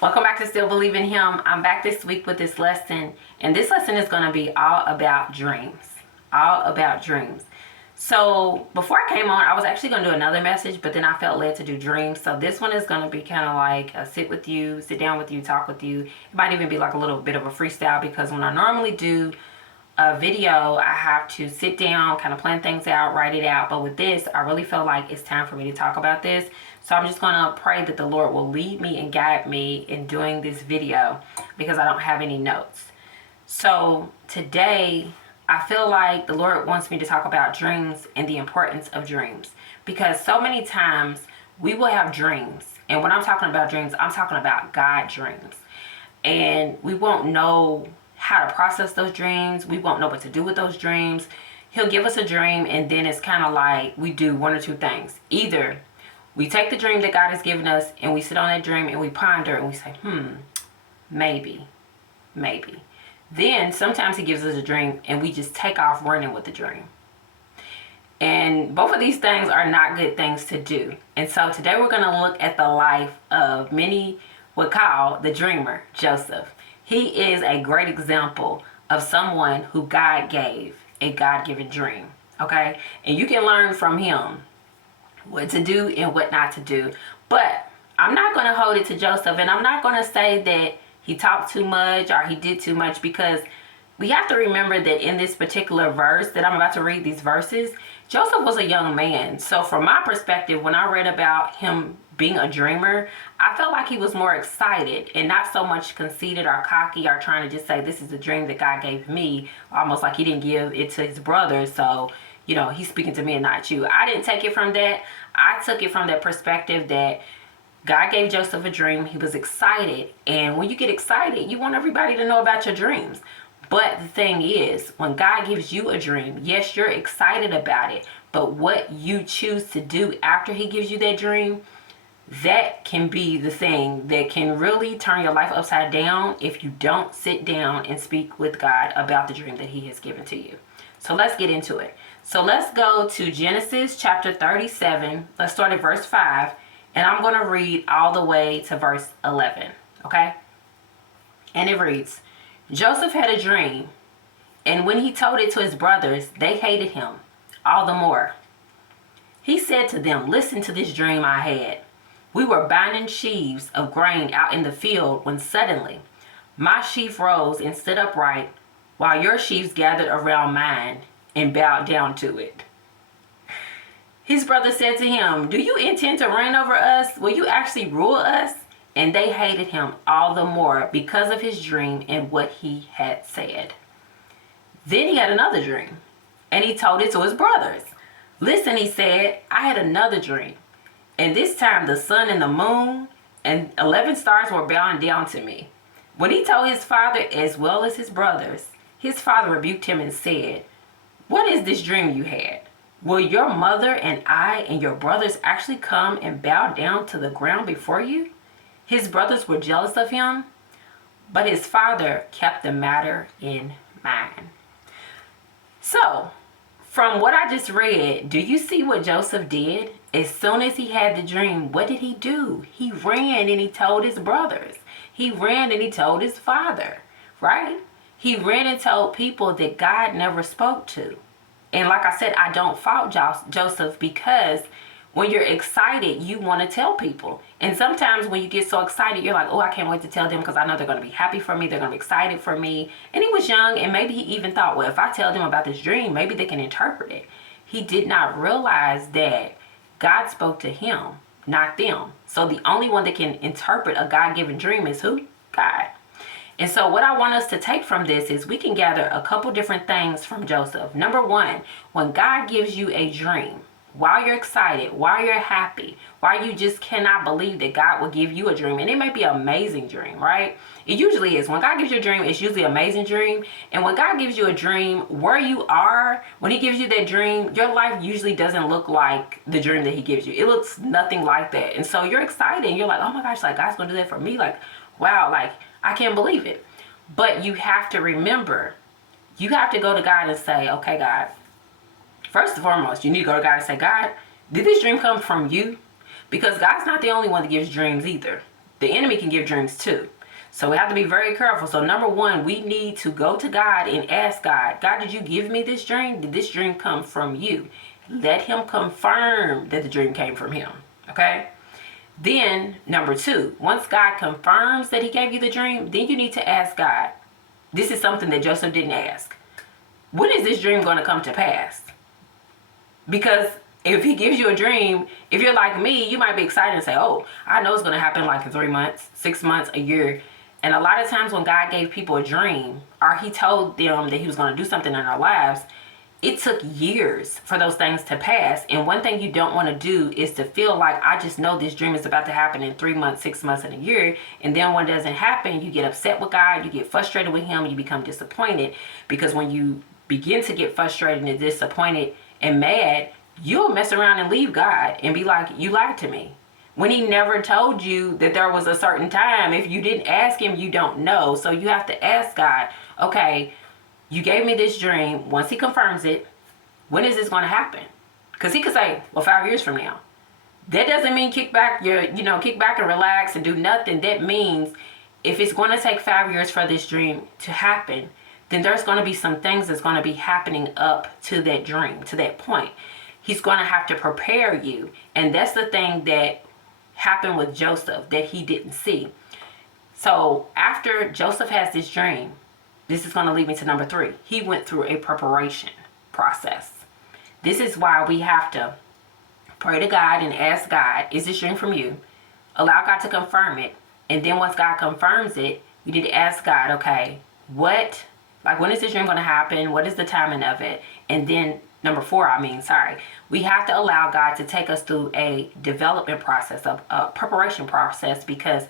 Welcome back to Still Believe in Him. I'm back this week with this lesson, and this lesson is going to be all about dreams. All about dreams. So before I came on, I was actually going to do another message, but then I felt led to do dreams. So this one is going to be kind of like a sit down with you, talk with you. It might even be like a little bit of a freestyle, because when I normally do a video, I have to sit down, kind of plan things out, write it out. But with this, I really feel like it's time for me to talk about this. So I'm just going to pray that the Lord will lead me and guide me in doing this video, because I don't have any notes. So today, I feel like the Lord wants me to talk about dreams and the importance of dreams. Because so many times we will have dreams. And when I'm talking about dreams, I'm talking about God dreams. And we won't know how to process those dreams. We won't know what to do with those dreams. He'll give us a dream, and then it's kind of like we do one or two things. Either we take the dream that God has given us and we sit on that dream and we ponder and we say, maybe. Then sometimes he gives us a dream and we just take off running with the dream. And both of these things are not good things to do. And so today we're going to look at the life of many would call the dreamer, Joseph. He is a great example of someone who God gave a God-given dream, okay? And you can learn from him what to do and what not to do. But I'm not going to hold it to Joseph, and I'm not going to say that he talked too much or he did too much, because we have to remember that in this particular verse that I'm about to read, these verses, Joseph was a young man. So from my perspective, when I read about him being a dreamer, I felt like he was more excited and not so much conceited or cocky or trying to just say, this is a dream that God gave me, almost like he didn't give it to his brothers. So, you know, he's speaking to me and not you. I didn't take it from that. I took it from that perspective that God gave Joseph a dream. He was excited. And when you get excited, you want everybody to know about your dreams. But the thing is, when God gives you a dream, yes, you're excited about it. But what you choose to do after he gives you that dream, that can be the thing that can really turn your life upside down if you don't sit down and speak with God about the dream that he has given to you. So let's get into it. So let's go to Genesis chapter 37. Let's start at verse 5. And I'm going to read all the way to verse 11. Okay? And it reads, Joseph had a dream, and when he told it to his brothers, they hated him all the more. He said to them, listen to this dream I had. We were binding sheaves of grain out in the field when suddenly my sheaf rose and stood upright, while your sheaves gathered around mine and bowed down to it. His brother said to him, do you intend to reign over us? Will you actually rule us? And they hated him all the more because of his dream and what he had said. Then he had another dream, and he told it to his brothers. Listen, he said, I had another dream. And this time the sun and the moon and 11 stars were bowing down to me. When he told his father as well as his brothers, his father rebuked him and said, what is this dream you had? Will your mother and I and your brothers actually come and bow down to the ground before you? His brothers were jealous of him, but his father kept the matter in mind. So, from what I just read, do you see what Joseph did? As soon as he had the dream, what did he do? He ran and he told his brothers. He ran and he told his father, right? He ran and told people that God never spoke to. And like I said, I don't fault Joseph, because when you're excited, you want to tell people. And sometimes when you get so excited, you're like, oh, I can't wait to tell them, because I know they're going to be happy for me. They're going to be excited for me. And he was young, and maybe he even thought, well, if I tell them about this dream, maybe they can interpret it. He did not realize that God spoke to him, not them. So the only one that can interpret a God-given dream is who? God. And so what I want us to take from this is we can gather a couple different things from Joseph. Number one, when God gives you a dream, while you're excited, while you're happy, while you just cannot believe that God will give you a dream, and it may be an amazing dream, right? It usually is. When God gives you a dream, it's usually an amazing dream. And when God gives you a dream, where you are, when he gives you that dream, your life usually doesn't look like the dream that he gives you. It looks nothing like that. And so you're excited, and you're like, oh my gosh, like God's going to do that for me. Like, wow, like I can't believe it. But you have to remember, you have to go to God and say, okay, God, first and foremost, you need to go to God and say, God, did this dream come from you? Because God's not the only one that gives dreams either. The enemy can give dreams too. So we have to be very careful. So number one, we need to go to God and ask God, God, did you give me this dream? Did this dream come from you? Let him confirm that the dream came from him. Okay? Then number two, once God confirms that he gave you the dream, then you need to ask God. This is something that Joseph didn't ask. When is this dream going to come to pass? Because if he gives you a dream, if you're like me, you might be excited and say, oh, I know it's going to happen like in 3 months, 6 months, a year. And a lot of times when God gave people a dream, or he told them that he was going to do something in their lives, it took years for those things to pass. And one thing you don't want to do is to feel like, I just know this dream is about to happen in 3 months, 6 months, and a year. And then when it doesn't happen, you get upset with God, you get frustrated with him, you become disappointed. Because when you begin to get frustrated and disappointed and mad, you'll mess around and leave God and be like, you lied to me. When he never told you that there was a certain time. If you didn't ask him, you don't know. So you have to ask God, okay, you gave me this dream. Once he confirms it, when is this going to happen? Because he could say, well, 5 years from now. That doesn't mean kick back and relax and do nothing. That means if it's going to take 5 years for this dream to happen, then there's going to be some things that's going to be happening up to that dream, to that point. He's going to have to prepare you. And that's the thing that happened with Joseph that he didn't see. So after Joseph has this dream, this is going to lead me to number 3. He went through a preparation process. This is why we have to pray to God and ask God, is this dream from you? Allow God to confirm it. And then once God confirms it, we need to ask God, okay, when is this dream going to happen? What is the timing of it? And then number 4, we have to allow God to take us through a development process, a preparation process, because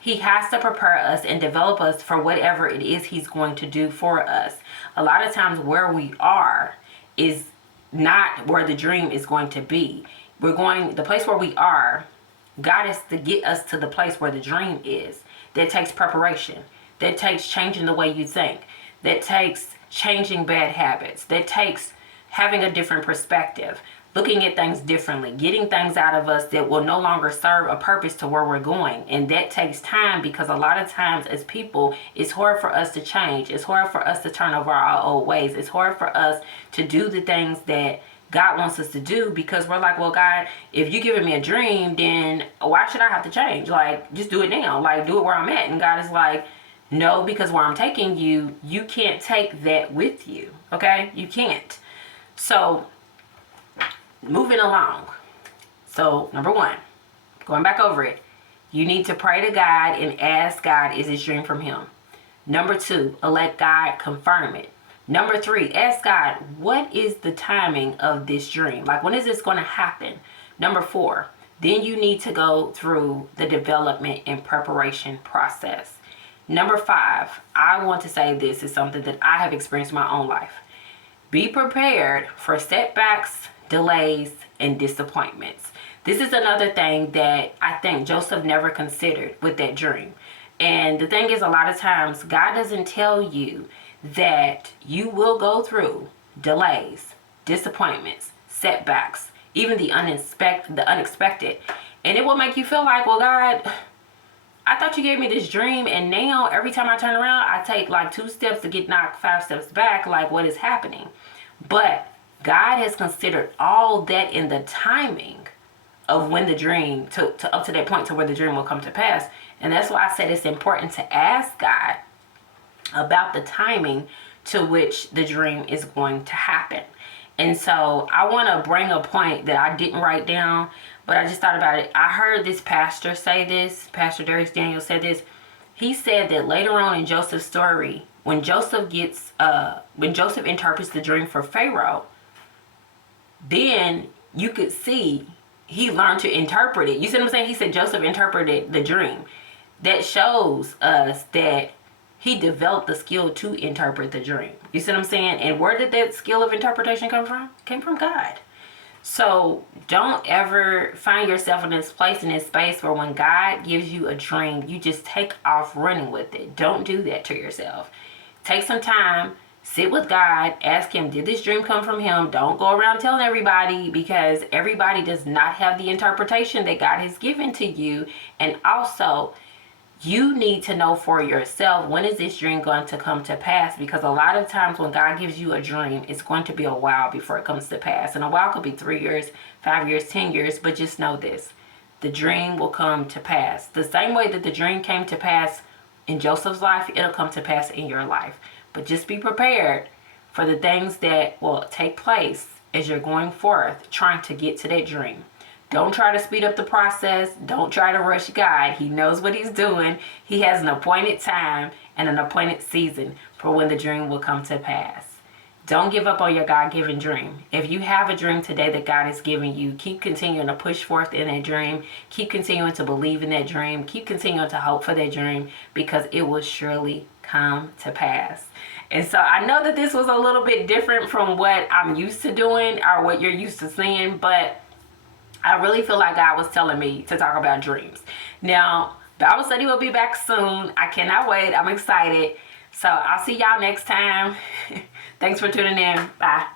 he has to prepare us and develop us for whatever it is he's going to do for us. A lot of times where we are is not where the dream is going to be. The place where we are, God is to get us to the place where the dream is. That takes preparation. That takes changing the way you think. That takes changing bad habits. That takes having a different perspective, looking at things differently, getting things out of us that will no longer serve a purpose to where we're going. And that takes time, because a lot of times as people, it's hard for us to change. It's hard for us to turn over our old ways. It's hard for us to do the things that God wants us to do, because we're like, well, God, if you're giving me a dream, then why should I have to change? Like, just do it now. Like, do it where I'm at. And God is like, no, because where I'm taking you, you can't take that with you. Okay? You can't. So, moving along. So, number 1, going back over it, you need to pray to God and ask God, is this dream from him? Number 2, let God confirm it. Number 3, ask God, what is the timing of this dream? Like, when is this going to happen? Number 4, then you need to go through the development and preparation process. Number 5, I want to say this is something that I have experienced in my own life. Be prepared for setbacks, delays, and disappointments. This is another thing that I think Joseph never considered with that dream. And the thing is, a lot of times, God doesn't tell you that you will go through delays, disappointments, setbacks, even the unexpected. And it will make you feel like, well, God, I thought you gave me this dream, and now every time I turn around, I take like 2 steps to get knocked 5 steps back. Like, what is happening? But God has considered all that in the timing of when the dream to up to that point to where the dream will come to pass. And that's why I said it's important to ask God about the timing to which the dream is going to happen. And so I want to bring a point that I didn't write down, but I just thought about it. I heard this pastor say this. Pastor Darius Daniel said this. He said that later on in Joseph's story, when Joseph interprets the dream for Pharaoh, then you could see he learned to interpret it. You see what I'm saying? He said Joseph interpreted the dream. That shows us that he developed the skill to interpret the dream. You see what I'm saying? And where did that skill of interpretation come from? It came from God. So don't ever find yourself in this place, in this space where when God gives you a dream, you just take off running with it. Don't do that to yourself. Take some time, sit with God, ask him, did this dream come from him? Don't go around telling everybody, because everybody does not have the interpretation that God has given to you. And also, You need to know for yourself, when is this dream going to come to pass? Because a lot of times when God gives you a dream, it's going to be a while before it comes to pass. And a while could be 3 years, 5 years, 10 years. But just know this, the dream will come to pass. The same way that the dream came to pass in Joseph's life, it'll come to pass in your life. But just be prepared for the things that will take place as you're going forth, trying to get to that dream. Don't try to speed up the process. Don't try to rush God. He knows what he's doing. He has an appointed time and an appointed season for when the dream will come to pass. Don't give up on your God-given dream. If you have a dream today that God is giving you, keep continuing to push forth in that dream. Keep continuing to believe in that dream. Keep continuing to hope for that dream, because it will surely come to pass. And so I know that this was a little bit different from what I'm used to doing or what you're used to seeing, but I really feel like God was telling me to talk about dreams. Now, Bible study will be back soon. I cannot wait. I'm excited. So I'll see y'all next time. Thanks for tuning in. Bye.